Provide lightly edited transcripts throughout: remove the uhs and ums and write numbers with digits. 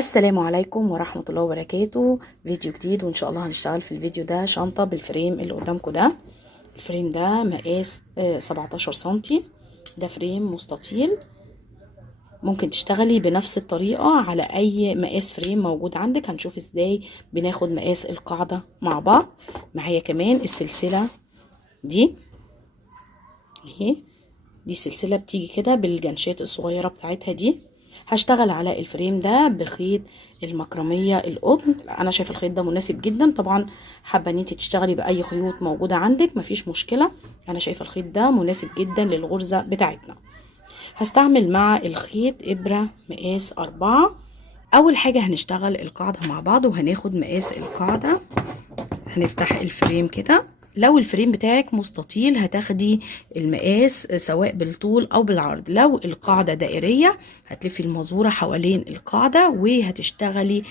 السلام عليكم ورحمة الله وبركاته. فيديو جديد وان شاء الله هنشتغل في الفيديو ده شنطة بالفريم اللي قدامكم ده. الفريم ده مقاس 17 سنتي. ده فريم مستطيل، ممكن تشتغلي بنفس الطريقة على اي مقاس فريم موجود عندك. هنشوف ازاي بناخد مقاس القاعدة مع بعض. معايا كمان السلسلة دي اهي، دي السلسلة بتيجي كده بالجنشات الصغيرة بتاعتها دي. هشتغل على الفريم ده بخيط المكرمية القطن. انا شايفه الخيط ده مناسب جدا، طبعا حابه ان انت تشتغلي باي خيوط موجوده عندك مفيش مشكله. انا شايفه الخيط ده مناسب جدا للغرزه بتاعتنا. هستعمل مع الخيط ابره مقاس 4. اول حاجه هنشتغل القاعده مع بعض وهناخد مقاس القاعده. هنفتح الفريم كده. لو الفريم بتاعك مستطيل هتاخدي المقاس سواء بالطول او بالعرض. لو القاعدة دائرية هتلفي المزورة حوالين القاعدة وهتشتغلي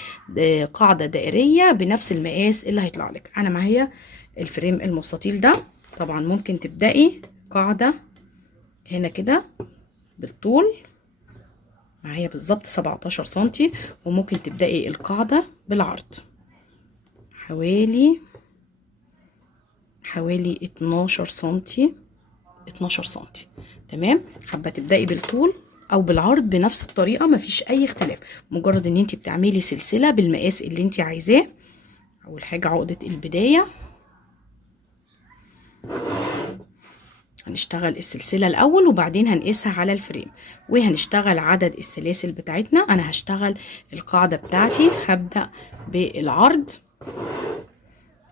قاعدة دائرية بنفس المقاس اللي هيطلع لك. انا معايا الفريم المستطيل ده، طبعا ممكن تبدأي قاعدة هنا كده بالطول معايا بالظبط 17 سنتي، وممكن تبدأي القاعدة بالعرض حوالي 12 سنتي. 12 سنتي تمام. حابه تبداي بالطول او بالعرض بنفس الطريقه مفيش اي اختلاف، مجرد ان انت بتعملي سلسله بالمقاس اللي انت عايزاه. اول حاجه عقده البدايه، هنشتغل السلسله الاول وبعدين هنقيسها على الفريم وهنشتغل عدد السلاسل بتاعتنا. انا هشتغل القاعده بتاعتي، هبدا بالعرض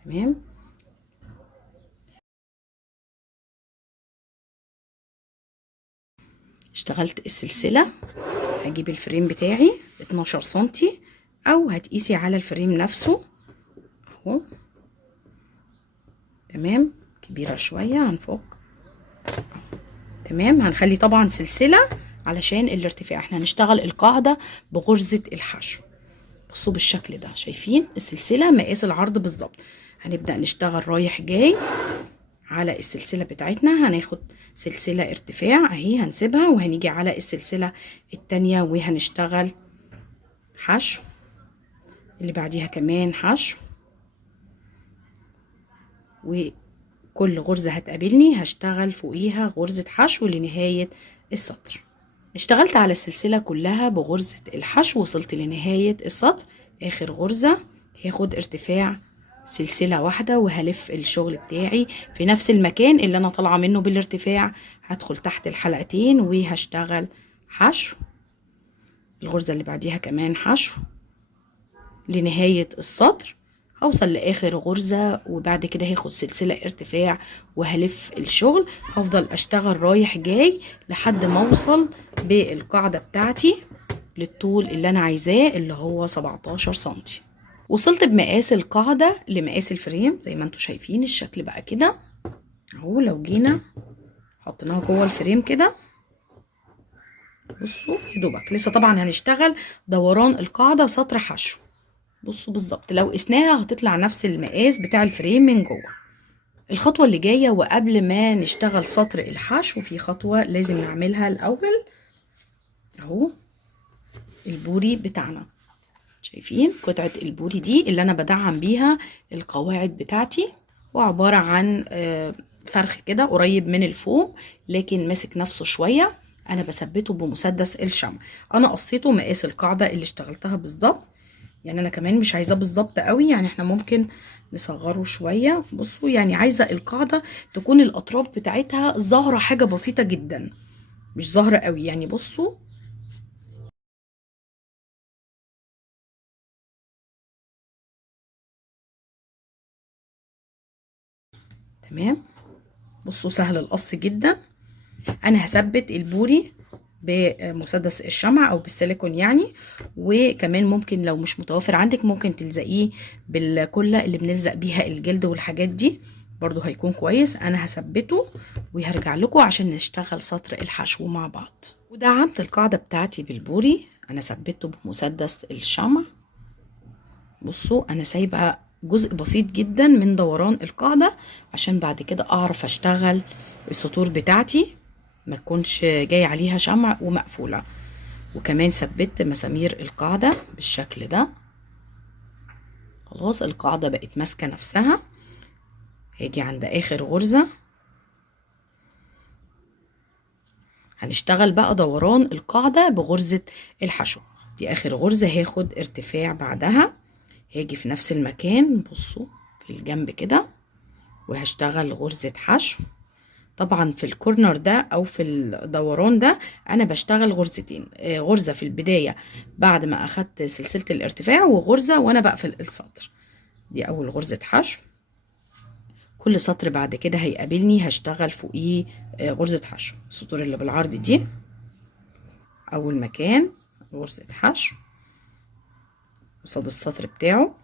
تمام. اشتغلت السلسلة، هجيب الفريم بتاعي 12 سنتي او هتقيسي على الفريم نفسه اهو تمام. كبيرة شوية هنفك تمام. هنخلي طبعا سلسلة علشان الارتفاع. احنا هنشتغل القاعدة بغرزة الحشو. بصوا بالشكل ده، شايفين السلسلة مقاس العرض بالظبط. هنبدأ نشتغل رايح جاي على السلسلة بتاعتنا. هناخد سلسلة ارتفاع اهي هنسيبها وهنيجي على السلسلة التانية وهنشتغل حشو، اللي بعديها كمان حشو، وكل غرزة هتقابلني هشتغل فوقيها غرزة حشو لنهاية السطر. اشتغلت على السلسلة كلها بغرزة الحشو، وصلت لنهاية السطر. اخر غرزة هاخد ارتفاع سلسلة واحدة وهلف الشغل بتاعي في نفس المكان اللي انا طالعة منه بالارتفاع. هدخل تحت الحلقتين وهشتغل حشو، الغرزة اللي بعديها كمان حشو لنهاية السطر. هوصل لاخر غرزة وبعد كده هاخد سلسلة ارتفاع وهلف الشغل. هفضل اشتغل رايح جاي لحد ما اوصل بالقاعدة بتاعتي للطول اللي انا عايزاه اللي هو 17 سنتي. وصلت بمقاس القاعدة لمقاس الفريم زي ما انتوا شايفين. الشكل بقى كده اهو. لو جينا حطيناها جوه الفريم كده بصوا يا دوبك لسه طبعا هنشتغل دوران القاعدة سطر حشو. بصوا بالظبط لو قسناها هتطلع نفس المقاس بتاع الفريم من جوه. الخطوة اللي جاية وقبل ما نشتغل سطر الحشو في خطوة لازم نعملها الأول اهو. البوري بتاعنا، شايفين قطعة البوري دي اللي أنا بدعم بيها القواعد بتاعتي، وعبارة عن فرخ كده قريب من الفوق لكن ماسك نفسه شوية. أنا بثبته بمسدس الشمع. أنا قصيته مقاس القاعدة اللي اشتغلتها بالظبط، يعني انا كمان مش عايزاه بالظبط قوي، يعني احنا ممكن نصغره شويه. بصوا يعني عايزه القاعده تكون الاطراف بتاعتها ظاهره حاجه بسيطه جدا، مش ظاهره قوي. يعني بصوا تمام. بصوا سهل القص جدا. انا هثبت البوري بمسدس الشمع او بالسيليكون يعني، وكمان ممكن لو مش متوفر عندك ممكن تلزقيه بالكله اللي بنلزق بيها الجلد والحاجات دي برضو هيكون كويس. انا هثبته وهرجع لكم عشان نشتغل سطر الحشو مع بعض. ودعمت القاعده بتاعتي بالبوري، انا ثبته بمسدس الشمع. بصوا انا سايبه جزء بسيط جدا من دوران القاعده عشان بعد كده اعرف اشتغل السطور بتاعتي ما تكونش جاي عليها شمع ومقفوله. وكمان ثبت مسامير القاعدة بالشكل ده. خلاص القاعدة بقت ماسكة نفسها. هاجي عند اخر غرزة، هنشتغل بقى دوران القاعدة بغرزة الحشو. دي اخر غرزة، هاخد ارتفاع بعدها، هاجي في نفس المكان، بصوا في الجنب كده، وهشتغل غرزة حشو. طبعا في الكورنر ده او في الدوران ده انا بشتغل غرزتين، غرزة في البداية بعد ما اخدت سلسلة الارتفاع، وغرزة وانا بقفل السطر. دي اول غرزة حشو. كل سطر بعد كده هيقابلني هشتغل فوقيه غرزة حشو. السطور اللي بالعرض دي اول مكان غرزة حشو قصاد السطر بتاعه.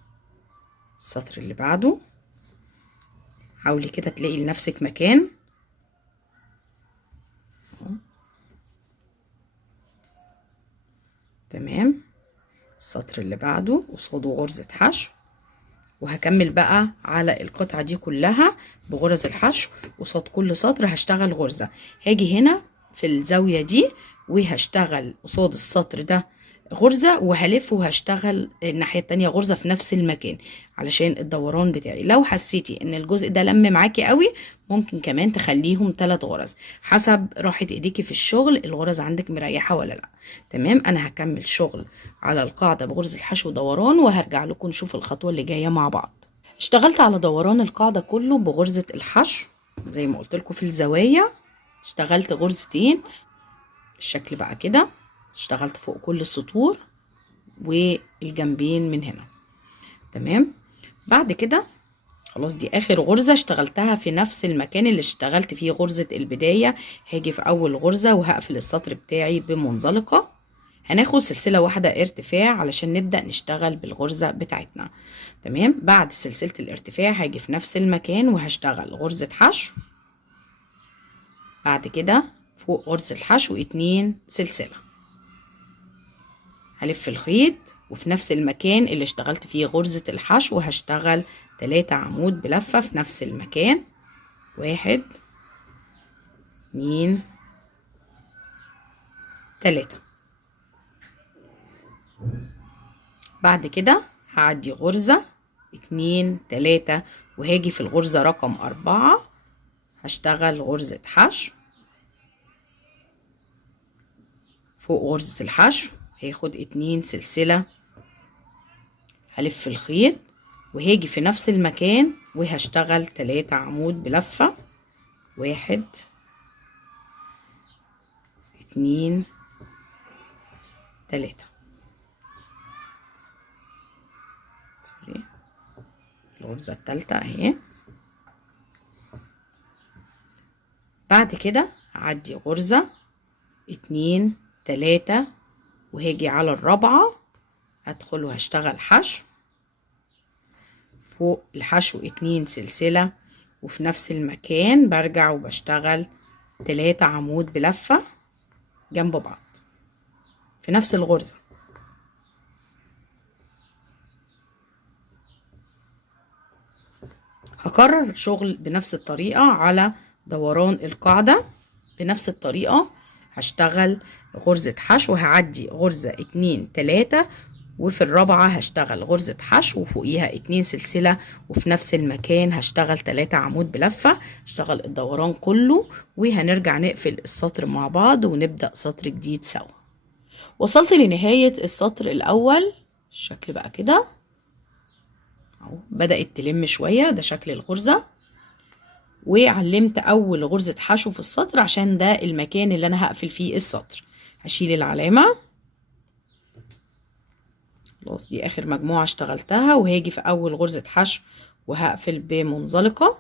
السطر اللي بعده حاولي كده تلاقي لنفسك مكان. تمام. السطر اللي بعده قصاده غرزة حشو، وهكمل بقى على القطعة دي كلها بغرز الحشو. قصاد كل سطر هشتغل غرزة. هاجي هنا في الزاوية دي وهشتغل قصاد السطر ده غرزة، وهلف وهشتغل الناحية التانية غرزة في نفس المكان علشان الدوران بتاعي. لو حسيتي ان الجزء ده لم معاكي قوي ممكن كمان تخليهم 3 غرز حسب راحة ايديكي في الشغل، الغرز عندك مريحة ولا لا. تمام. انا هكمل شغل على القاعدة بغرز الحشو دوران، وهرجع لكم نشوف الخطوة اللي جاية مع بعض. اشتغلت على دوران القاعدة كله بغرزة الحشو زي ما قلت لكم في الزوايا. اشتغلت غرزتين الشكل بقى كده، اشتغلت فوق كل السطور والجنبين من هنا. تمام. بعد كده خلاص دي اخر غرزة اشتغلتها في نفس المكان اللي اشتغلت فيه غرزة البداية. هاجي في اول غرزة وهقفل السطر بتاعي بمنزلقة. هناخد سلسلة واحدة ارتفاع علشان نبدأ نشتغل بالغرزة بتاعتنا. تمام. بعد سلسلة الارتفاع هاجي في نفس المكان وهشتغل غرزة حشو. بعد كده فوق غرزة الحشو 2 سلسلة، هلف الخيط وفي نفس المكان اللي اشتغلت فيه غرزة الحشو هشتغل 3 عمود بلفة في نفس المكان. 1 2 3. بعد كده هعدي غرزة 2 3 وهاجي في الغرزة رقم 4 هشتغل غرزة حشو. فوق غرزة الحشو هاخد 2 سلسلة، هلف الخيط وهاجي في نفس المكان وهشتغل 3 عمود بلفة. 1 2 3. سوري، الغرزة التالتة اهي. بعد كده هعدي غرزة 2 3 وهاجي على الرابعة هدخل وهشتغل حشو. فوق الحشو 2 سلسلة وفي نفس المكان برجع وبشتغل 3 عمود بلفة جنب بعض في نفس الغرزة. هكرر شغل بنفس الطريقة على دوران القاعدة. بنفس الطريقة هشتغل غرزة حشو، هعدي غرزة 2 3 وفي الرابعة هشتغل غرزة حشو وفوقيها 2 سلسلة وفي نفس المكان هشتغل 3 عمود بلفة. هشتغل الدوران كله وهنرجع نقفل السطر مع بعض ونبدأ سطر جديد سوا. وصلت لنهاية السطر الأول. الشكل بقى كده اهو، بدأت تلم شوية، ده شكل الغرزة. وعلمت أول غرزة حشو في السطر عشان ده المكان اللي أنا هقفل فيه السطر. هشيل العلامة. خلاص دي آخر مجموعة اشتغلتها، وهاجي في أول غرزة حشو وهقفل بمنزلقة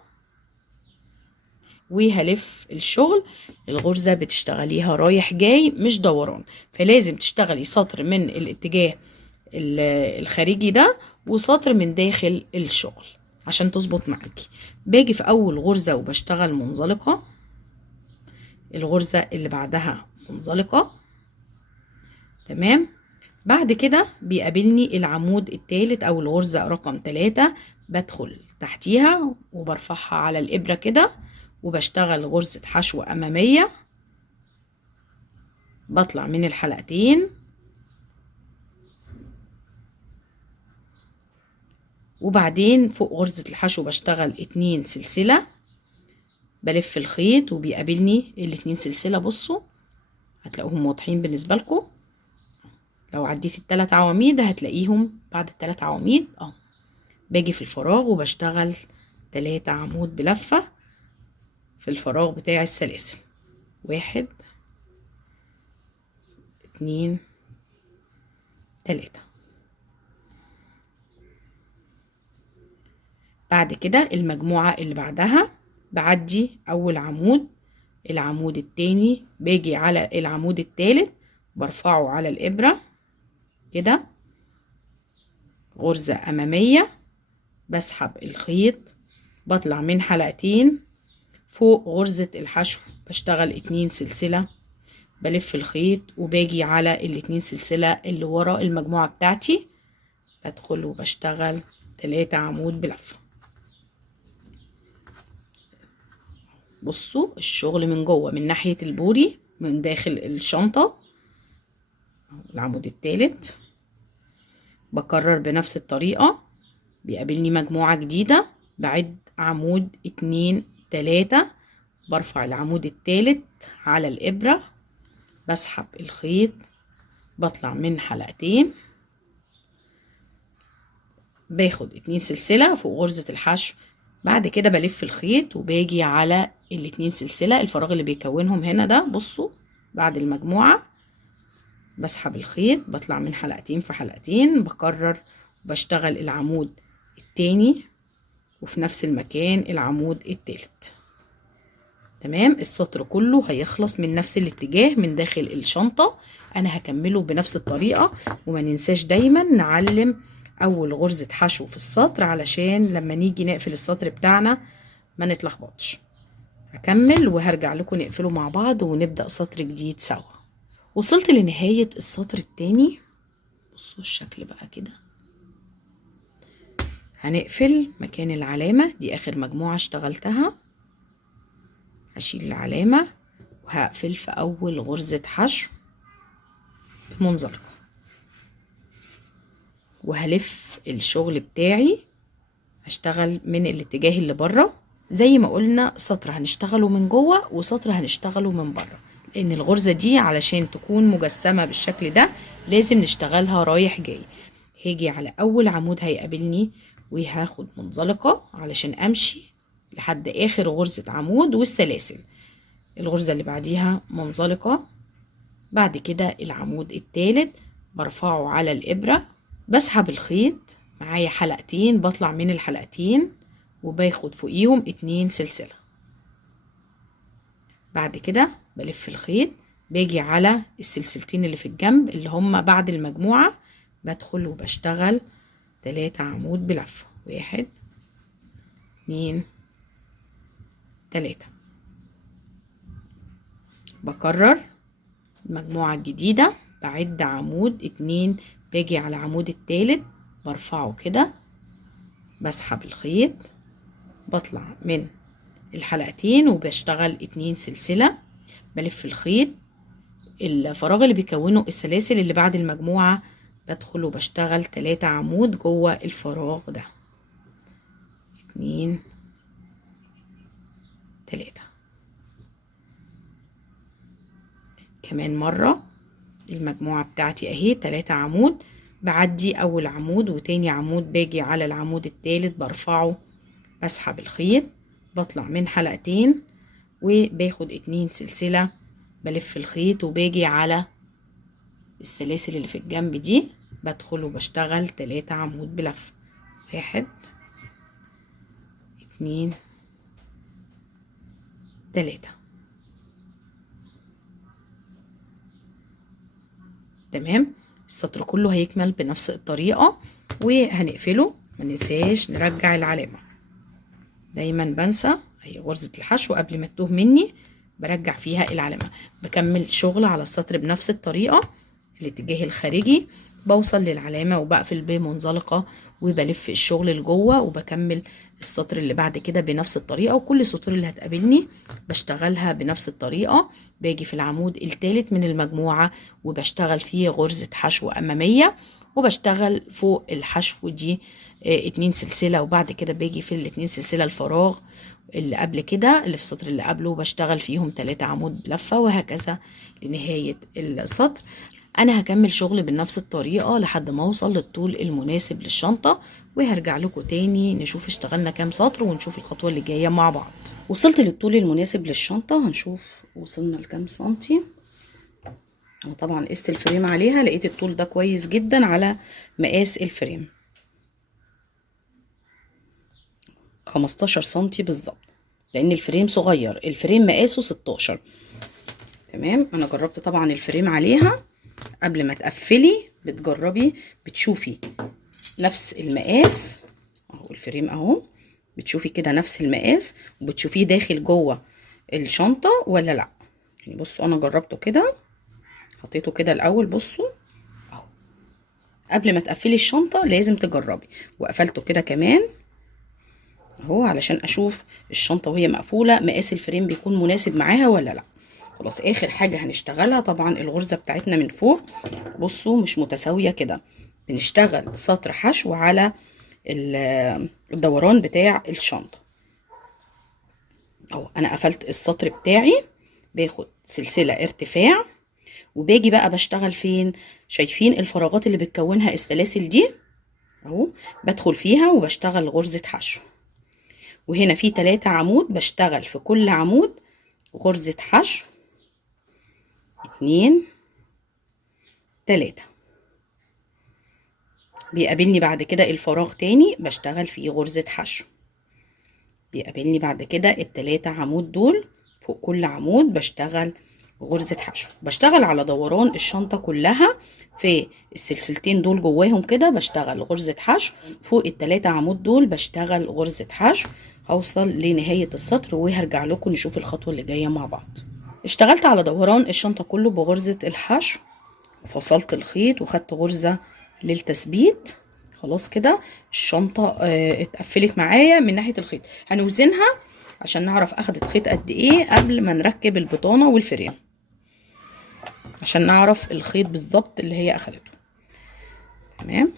وهلف الشغل. الغرزة بتشتغليها رايح جاي مش دوران، فلازم تشتغلي سطر من الاتجاه الخارجي ده وسطر من داخل الشغل عشان تظبط معاكي. باجي في اول غرزة وبشتغل منزلقة، الغرزة اللي بعدها منزلقة. تمام. بعد كده بيقابلني العمود الثالث او الغرزة رقم 3، بدخل تحتيها وبرفعها على الابرة كده وبشتغل غرزة حشو امامية. بطلع من الحلقتين وبعدين فوق غرزة الحشو بشتغل 2 سلسلة، بلف الخيط وبيقابلني ال2 سلسلة. بصوا هتلاقوهم واضحين بالنسبة لكم. لو عديت ال3 عواميد هتلاقيهم بعد ال3 عواميد باجي في الفراغ وبشتغل 3 عمود بلفة في الفراغ بتاع السلاسل. 1 2 3. بعد كده المجموعة اللي بعدها بعدي اول عمود، العمود التاني باجي على العمود التالت برفعه على الابرة كده غرزة امامية، بسحب الخيط بطلع من حلقتين فوق غرزة الحشو، بشتغل 2 سلسلة، بلف الخيط وباجي على ال2 سلسلة اللي ورا المجموعة بتاعتي، بدخل وبشتغل 3 عمود بلفة. بصوا الشغل من جوه من ناحية البوري من داخل الشنطة. العمود التالت بكرر بنفس الطريقة، بيقابلني مجموعة جديدة، بعد عمود 2 3، برفع العمود التالت على الإبرة، بسحب الخيط بطلع من حلقتين، باخد 2 سلسلة فوق غرزة الحشو. بعد كده بلف الخيط وباجي على ال2 سلسلة الفراغ اللي بيكونهم هنا ده. بصوا بعد المجموعة بسحب الخيط بطلع من حلقتين في حلقتين، بكرر وبشتغل العمود التاني وفي نفس المكان العمود التالت. تمام. السطر كله هيخلص من نفس الاتجاه من داخل الشنطة. انا هكمله بنفس الطريقة، وما ننساش دايما نعلم اول غرزة حشو في السطر علشان لما نيجي نقفل السطر بتاعنا ما نتلخبطش. هكمل وهرجع لكم نقفله مع بعض ونبدأ سطر جديد سوا. وصلت لنهاية السطر التاني. بصوا الشكل بقى كده. هنقفل مكان العلامة دي، اخر مجموعة اشتغلتها، هشيل العلامة وهقفل في اول غرزة حشو بمنزلقة، وهلف الشغل بتاعي هشتغل من الاتجاه اللي بره. زي ما قلنا سطر هنشتغله من جوه وسطر هنشتغله من بره، لان الغرزة دي علشان تكون مجسمة بالشكل ده لازم نشتغلها رايح جاي. هاجي على اول عمود هيقابلني وهاخد منزلقة علشان امشي لحد اخر غرزة عمود والسلاسل. الغرزة اللي بعديها منزلقة، بعد كده العمود التالت برفعه على الابرة، بسحب الخيط معايا حلقتين، بطلع من الحلقتين وباخد فوقيهم 2 سلسلة. بعد كده بلف الخيط باجي على السلسلتين اللي في الجنب اللي هم بعد المجموعة، بدخل وبشتغل 3 عمود بلفة. 1 2 3. بكرر المجموعة الجديدة، بعد عمود 2، باجي على العمود التالت برفعه كده، بسحب الخيط بطلع من الحلقتين وبشتغل 2 سلسلة، بلف الخيط الفراغ اللي بيكونه السلاسل اللي بعد المجموعة، بدخل وبشتغل 3 عمود جوه الفراغ ده. 2 3. كمان مرة المجموعة بتاعتي اهي 3 عمود، بعدي اول عمود وتاني عمود، باجي على العمود التالت برفعه، بسحب الخيط بطلع من حلقتين وباخد 2 سلسلة، بلف الخيط وباجي على السلاسل اللي في الجنب دي، بدخل وبشتغل 3 عمود بلف. 1 2 3. تمام. السطر كله هيكمل بنفس الطريقة وهنقفله. ما ننساش نرجع العلامة، دايما بنسى هي غرزة الحشو قبل ما تتوه مني برجع فيها العلامة. بكمل شغل على السطر بنفس الطريقة، الاتجاه الخارجي بوصل للعلامة وبقفل بمنزلقة وبلف الشغل لجوه وبكمل السطر اللي بعد كده بنفس الطريقة. وكل السطور اللي هتقابلني بشتغلها بنفس الطريقة. باجي في العمود الثالث من المجموعة وبشتغل فيه غرزة حشو أمامية، وبشتغل فوق الحشو دي 2 سلسلة، وبعد كده باجي في ال2 سلسلة الفراغ اللي قبل كده اللي في السطر اللي قبله بشتغل فيهم 3 عمود بلفة، وهكذا لنهاية السطر. انا هكمل شغل بنفس الطريقة لحد ما اوصل للطول المناسب للشنطة، وهرجع لكم تاني نشوف اشتغلنا كام سطر ونشوف الخطوة اللي جاية مع بعض. وصلت للطول المناسب للشنطة، هنشوف وصلنا لكام سنتي. انا طبعا قست الفريم عليها، لقيت الطول ده كويس جدا على مقاس الفريم 15 سنتي بالظبط، لان الفريم صغير، الفريم مقاسه 16. تمام. انا جربت طبعا الفريم عليها. قبل ما تقفلي بتجربي بتشوفي نفس المقاس اهو، الفريم اهو، بتشوفي كده نفس المقاس وبتشوفيه داخل جوه الشنطه ولا لا. يعني بصوا انا جربته كده، حطيته كده الاول، بصوا اهو. قبل ما تقفلي الشنطه لازم تجربي، وقفلته كده كمان اهو علشان اشوف الشنطه وهي مقفوله مقاس الفريم بيكون مناسب معاها ولا لا. خلاص اخر حاجه هنشتغلها طبعا الغرزه بتاعتنا من فوق، بصوا مش متساويه كده، بنشتغل سطر حشو على الدوران بتاع الشنطه اهو. انا قفلت السطر بتاعي، باخد سلسله ارتفاع وباجي بقى بشتغل فين؟ شايفين الفراغات اللي بتكونها السلاسل دي اهو، بدخل فيها وبشتغل غرزه حشو. وهنا في 3 عمود، بشتغل في كل عمود غرزه حشو 2 3. بيقابلني بعد كده الفراغ تاني بشتغل فيه غرزة حشو، بيقابلني بعد كده ال3 عمود دول، فوق كل عمود بشتغل غرزة حشو. بشتغل على دوران الشنطة كلها في السلسلتين دول جواهم كده بشتغل غرزة حشو، فوق ال3 عمود دول بشتغل غرزة حشو. هوصل لنهاية السطر وهرجع لكم نشوف الخطوة اللي جاية مع بعض. اشتغلت على دوران الشنطة كله بغرزة الحشو، وفصلت الخيط وخدت غرزة للتثبيت. خلاص كده الشنطة اتقفلت معايا من ناحية الخيط. هنوزنها عشان نعرف اخدت خيط قد ايه قبل ما نركب البطانة والفريم، عشان نعرف الخيط بالظبط اللي هي اخدته. تمام.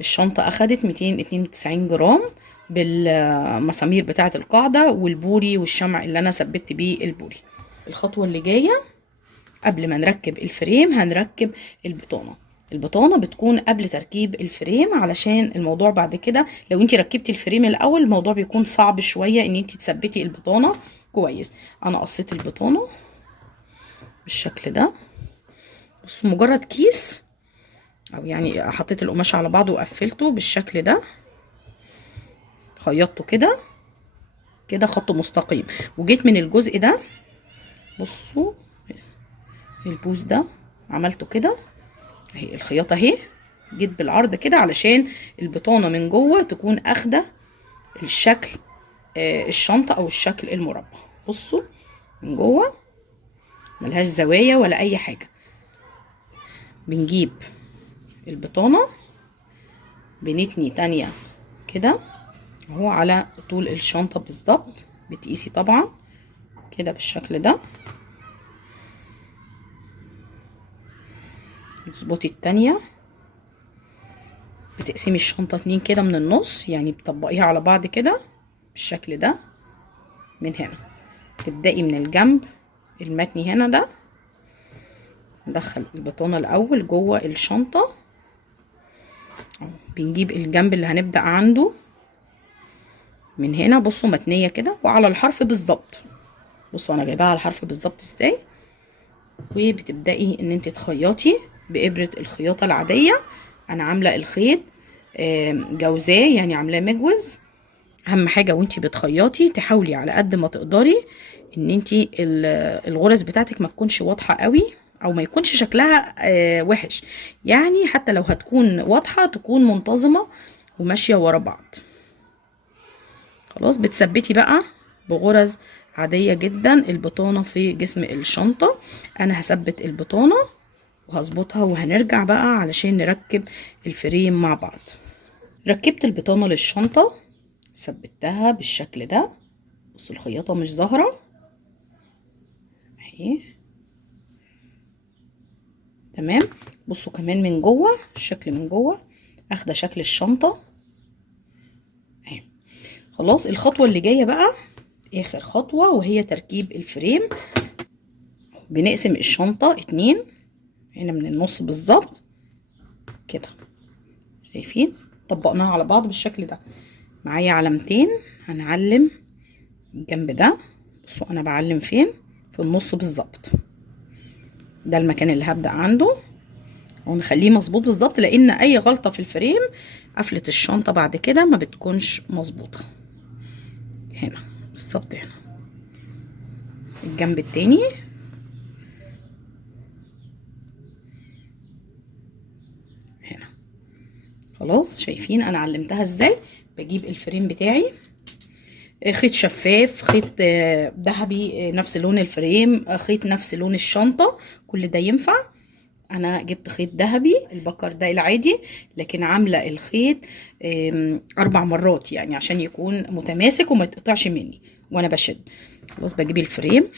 الشنطة اخدت 292 جرام بالمسامير بتاعة القاعدة والبوري والشمع اللي انا ثبت بيه البوري. الخطوة اللي جاية قبل ما نركب الفريم هنركب البطانة. البطانة بتكون قبل تركيب الفريم، علشان الموضوع بعد كده لو انت ركبتي الفريم الاول الموضوع بيكون صعب شوية ان انت تثبتي البطانة كويس. انا قصيت البطانة بالشكل ده، بصوا مجرد كيس، او يعني حطيت القماش على بعضه وقفلته بالشكل ده، خيطته كده كده خط مستقيم، وجيت من الجزء ده بصوا البوز ده عملته كده اهي، الخياطه اهي جيت بالعرض كده علشان البطانه من جوه تكون اخده الشكل الشنطه او الشكل المربع. بصوا من جوه ملهاش زوايا ولا اي حاجه. بنجيب البطانه بنتني تانية كده اهو على طول الشنطه بالظبط، بتقيسي طبعا كده بالشكل ده، تظبطي التانية، بتقسمي الشنطة 2 كده من النص، يعني بتطبقيها على بعض كده بالشكل ده. من هنا تبدأي من الجنب المتني هنا ده، ندخل البطانة الأول جوه الشنطة، بنجيب الجنب اللي هنبدأ عنده من هنا، بصوا متنية كده وعلى الحرف بالظبط. بصوا أنا جايباها على الحرف بالظبط ازاي. وبتبدأي ان انت تخيطي بإبرة الخياطة العادية. أنا عاملة الخيط جوزاه، يعني عاملاه مجوز. اهم حاجه وانتي بتخيطي تحاولي على قد ما تقدري ان انتي الغرز بتاعتك ما تكونش واضحه قوي، او ما يكونش شكلها وحش، يعني حتى لو هتكون واضحه تكون منتظمه وماشيه ورا بعض. خلاص بتثبتي بقى بغرز عاديه جدا البطانه في جسم الشنطه. انا هثبت البطانه وهظبطها وهنرجع بقى علشان نركب الفريم مع بعض. ركبت البطانه للشنطه، ثبتها بالشكل ده، بصوا الخياطة مش ظاهرة اهي. تمام. بصوا كمان من جوه الشكل من جوه اخده شكل الشنطه اهي. خلاص الخطوه اللي جايه بقى اخر خطوه، وهي تركيب الفريم. بنقسم الشنطه 2 هنا من النص بالظبط كده، شايفين؟ طبقناها على بعض بالشكل ده. معايا علامتين هنعلم الجنب ده. بصوا انا بعلم فين، في النص بالظبط، ده المكان اللي هبدأ عنده، ونخليه مظبوط بالظبط، لان اي غلطة في الفريم قفلة الشنطة بعد كده ما بتكونش مظبوطة. هنا بالظبط، هنا الجنب التاني هنا. خلاص شايفين انا علمتها ازاي؟ بجيب الفريم بتاعي، خيط شفاف، خيط ذهبي نفس لون الفريم، خيط نفس لون الشنطة، كل ده ينفع. انا جبت خيط ذهبي البكر ده العادي، لكن عاملة الخيط 4 مرات يعني عشان يكون متماسك وما يتقطعش مني وانا بشد. خلاص بجيب الفريم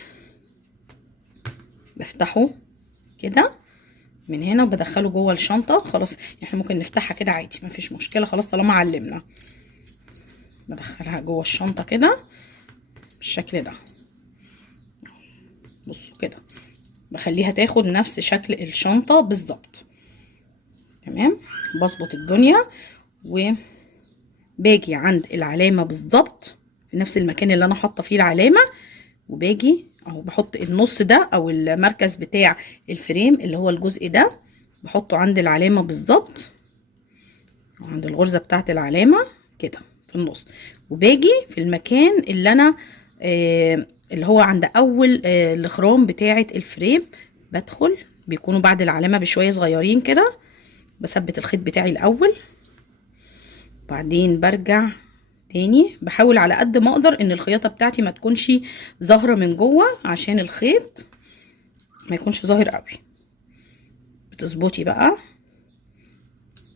بفتحه كده من هنا وبدخله جوه الشنطة. خلاص احنا ممكن نفتحها كده عادي مفيش مشكلة، خلاص طالما علمنا. بدخلها جوه الشنطة كده بالشكل ده. بصوا كده بخليها تاخد نفس شكل الشنطة بالظبط. تمام، بظبط الدنيا وباجي عند العلامة بالظبط في نفس المكان اللي انا حاطة فيه العلامة، وباجي اهو بحط النص ده او المركز بتاع الفريم اللي هو الجزء ده، بحطه عند العلامة بالظبط، عند الغرزة بتاعت العلامة كده في النص. وباجي في المكان اللي انا اللي هو عند اول الاخرام بتاعه الفريم، بدخل بيكونوا بعد العلامه بشويه صغيرين كده، بثبت الخيط بتاعي الاول، بعدين برجع تاني. بحاول على قد ما اقدر ان الخياطه بتاعتي ما تكونش ظاهره من جوه عشان الخيط ما يكونش ظاهر قوي. بتظبطي بقى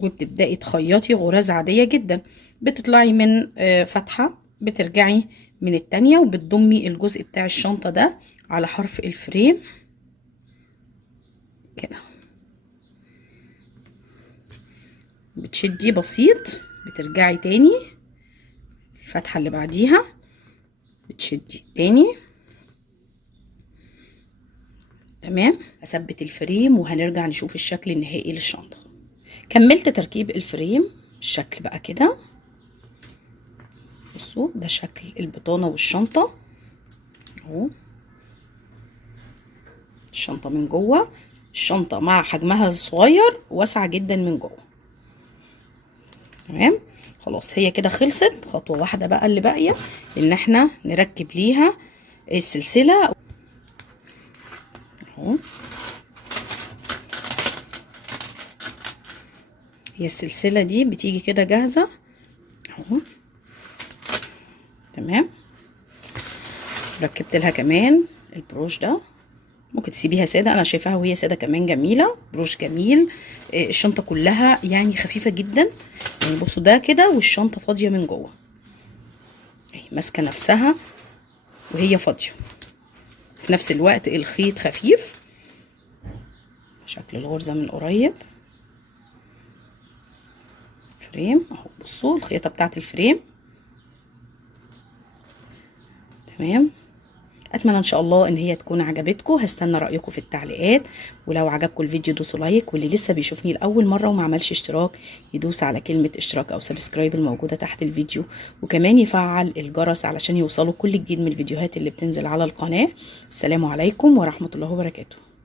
وبتبداي تخيطي غرز عاديه جدا، بتطلعي من فتحه بترجعي من التانية، وبتضمي الجزء بتاع الشنطة ده على حرف الفريم كده، بتشدي بسيط، بترجعي تاني الفتحة اللي بعديها، بتشدي تاني. تمام، اثبت الفريم وهنرجع نشوف الشكل النهائي للشنطة. كملت تركيب الفريم الشكل بقى كده. بصوا ده شكل البطانة والشنطة اهو، الشنطة من جوه، الشنطة مع حجمها الصغير واسعة جدا من جوه. تمام، خلاص هي كده خلصت. خطوة واحدة بقى اللي باقية ان احنا نركب ليها السلسلة اهو. هي السلسلة دي بتيجي كده جاهزة اهو. تمام، ركبت لها كمان البروش ده، ممكن تسيبيها ساده، انا شايفاها وهي ساده كمان جميله، بروش جميل. الشنطه كلها يعني خفيفه جدا يعني. بصوا ده كده والشنطه فاضيه من جوه اهي، ماسكه نفسها وهي فاضيه، في نفس الوقت الخيط خفيف. شكل الغرزه من قريب فريم اهو، بصوا الخيطه بتاعت الفريم. تمام، اتمنى ان شاء الله ان هي تكون عجبتكم. هستنى رايكم في التعليقات، ولو عجبكم الفيديو دوسوا لايك، واللي لسه بيشوفني لاول مره وما عملش اشتراك يدوس على كلمه اشتراك او سبسكرايب الموجوده تحت الفيديو، وكمان يفعل الجرس علشان يوصلوا كل جديد من الفيديوهات اللي بتنزل على القناه. السلام عليكم ورحمه الله وبركاته.